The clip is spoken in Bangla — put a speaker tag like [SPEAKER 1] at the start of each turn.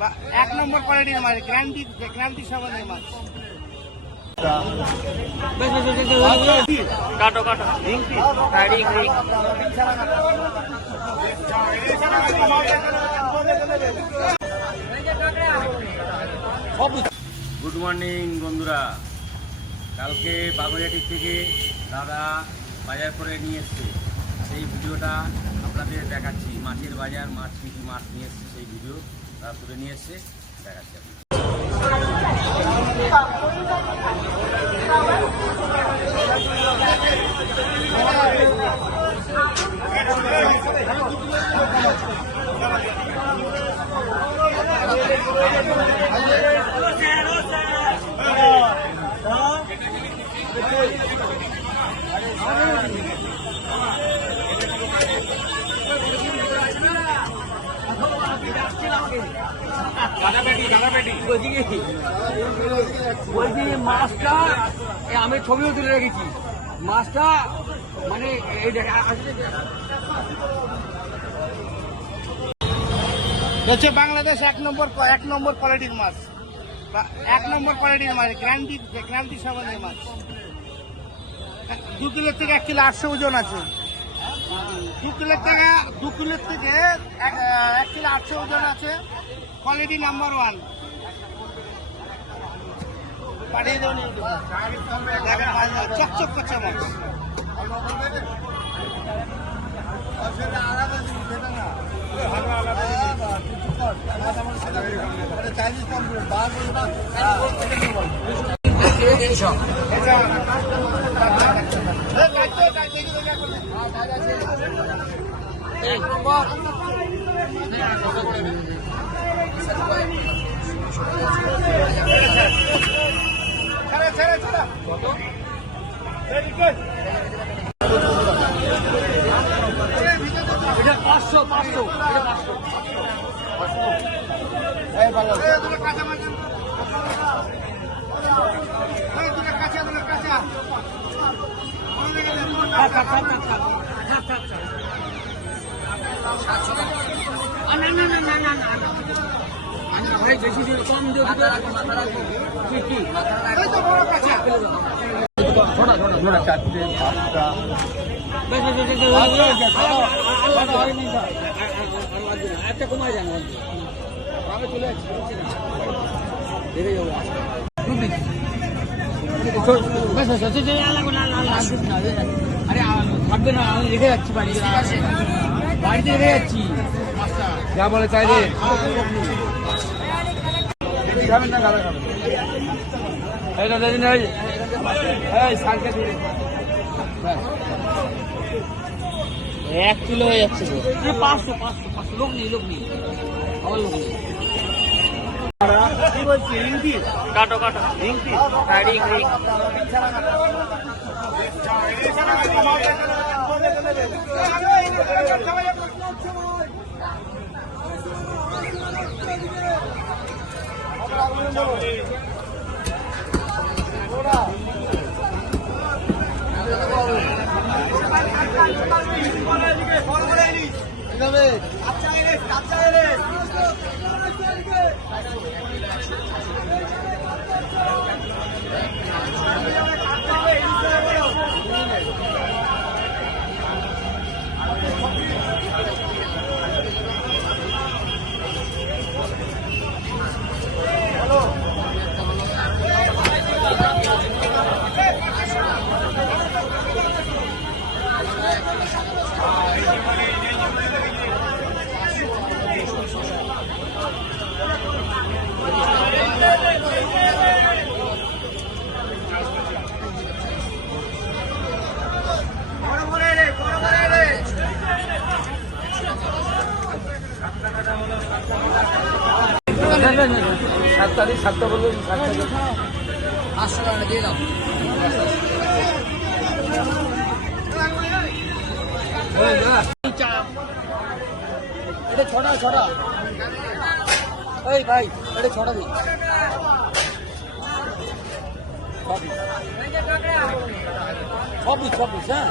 [SPEAKER 1] বা- এক নম্বর কোয়ালিটির মাছ গ্যারান্টি গ্যারান্টি সাবানের মাছ।
[SPEAKER 2] কাটো কাটো। হ্যাঁ, রিং রিং গুড মর্নিং বন্ধুরা। কালকে বাগুইয়াটি থেকে দাদা বাজার করে নিয়ে এসছে। সেই ভিডিওটা আপনাদের দেখাচ্ছি। মাছের বাজার মাছ কী কী মাছ নিয়ে এসছে সেই ভিডিও। তুলে নিয়ে এসছে দেখাচ্ছি আপনাদের।
[SPEAKER 3] বলছি মাছটা আমি ছবিও তুলে রেখেছি। মাছটা মানে এই
[SPEAKER 1] হচ্ছে বাংলাদেশ এক নম্বর এক নম্বর কোয়ালিটির মাছ। এক নম্বর কোয়ালিটির মাছ গ্যারান্টি গ্যারান্টি সাবানের মাছ। দু কিলোর থেকে এক কিলো আটশো ওজন আছে। দু থেকে দু থেকে এক কিলো আটশো ওজন আছে। কোয়ালিটি নাম্বার ওয়ান পাঠিয়ে দেবেন চকচক করছে মাছ ছেড়ে
[SPEAKER 3] এটা পাঁচশো পাঁচশো এটা পাঁচশো
[SPEAKER 1] কাঁচা মাছ দেন। এই দুটো কাঁচা, দুটো কাঁচা। মনে রেখে দেন, দুটো
[SPEAKER 3] থাক,
[SPEAKER 1] কাঁচা।
[SPEAKER 3] থাক, থাক, থাক, থাক, থাক, থাক, থাক। আ, না না না না না না না। ভাই বেশি দিন কম ছোটা চারটে পাঁচটা একটা কমায় যান চলে যাচ্ছি দেখে যাব বেশ বেশ বেশ আরে যাচ্ছি বাড়িতে বাড়িতে রেখে যাচ্ছি যা বলে চাই রে খাবেন না গালা খাবেন এই না এই এই সারকে দিন
[SPEAKER 2] এক কিলো হয়ে যাচ্ছে।
[SPEAKER 3] পাঁচশো পাঁচশো পাঁচশো। লোক নেই লোক নেই। আমার লোক নেই?
[SPEAKER 2] কাটো কাটো
[SPEAKER 1] রিংকি?
[SPEAKER 2] হ্যাঁ,
[SPEAKER 3] সাত তারিখ সাতটা বলবেন সাতটা পাঁচশো টাকা দিয়ে দাও এটা ছটা ছটা এই ভাই এটা ছটা দিন ছবিস ছবিস হ্যাঁ